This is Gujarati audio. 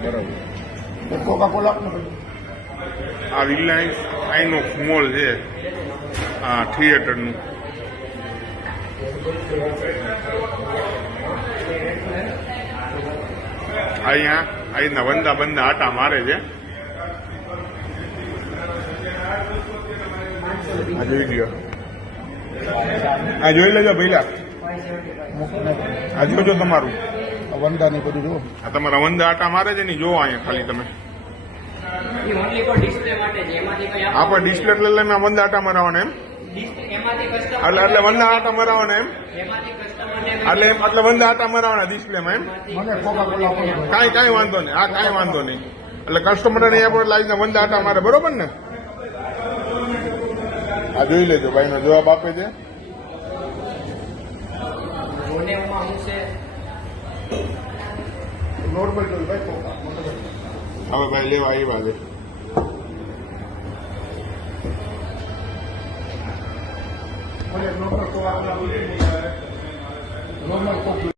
બરાબર કોકા કોલા આ રિલાયન્સ આઈનો મોલ છે આ થિયેટરનું અહીંના વંદા બંદા આટા મારે છે આ જોઈ લ્યો આ જોઈ લેજો પહેલા આ જોજો તમારું વંદા ને બધું જો આ તમારા વંદા આટા મારે છે ને જોવો અહીંયા ખાલી તમે આ પણ ડિસ્પ્લે લઈને વંદા આટા મરાવવાના એમ એટલે વંદા આટા મરાવવાના એમ એટલે વંદા આટા મરાવવાના ડિસ્પ્લેમાં એમ મને કોકા કોલા કાંઈ વાંધો નહીં આ કાંઈ વાંધો નહીં એટલે કસ્ટમરને અહીંયા પણ લાવીને વંદા આટા મારે બરોબર ને આ જોઈ લેજો ભાઈનો જવાબ આપે છે નોર્મલ જોઈ ભાઈ કોકા હવે ભાઈ લેવા આવ્યા છે નોર્મલ કોકા નોર્મલ કોક